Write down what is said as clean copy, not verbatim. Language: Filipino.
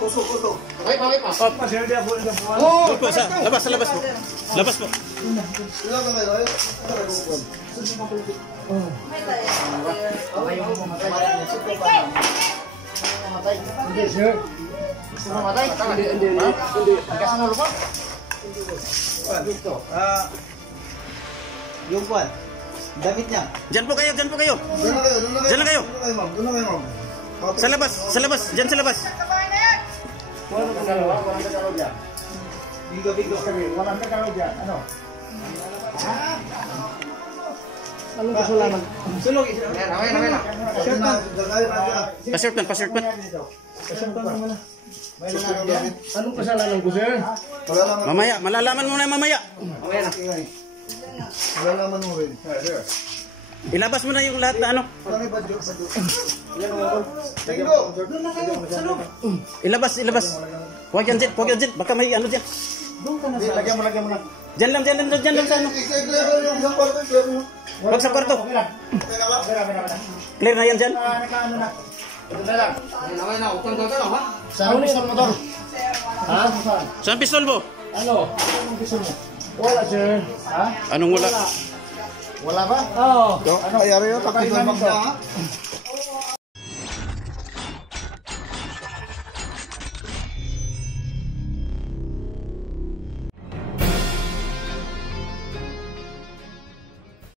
Puso. Okay pa. Oh, po, sa labas po. Labas po. Hindi, sir. Mamatay? Hindi. Kasi ano lupa? Yung kwan. Damit niya. Diyan po kayo. Doon na kayo, ma'am. Sa labas. Diyan sa labas. Walang kakalaw dyan. Bigo. Walang kakalaw dyan. Ano? Anong kasalanan? Sulog. Pa-shirt pan. Anong kasalanan ko, sir? Mamaya, malalaman mo na mamaya. Malalaman mo rin. Ilabas mo na yung lahat na ano. Ilabas. Huwag yan dyan. Baka may ano dyan. Lagyan mo na. Dyan lang sa ano. Huwag sa kwarto. Clear na yan dyan. Saan ang motor? Ha? Saan pistol mo? Ano? Anong gusto mo? Wala, sir. Ha? Anong wala? Wala ba? Oo. Ano? Ayari yun. Takay na magda.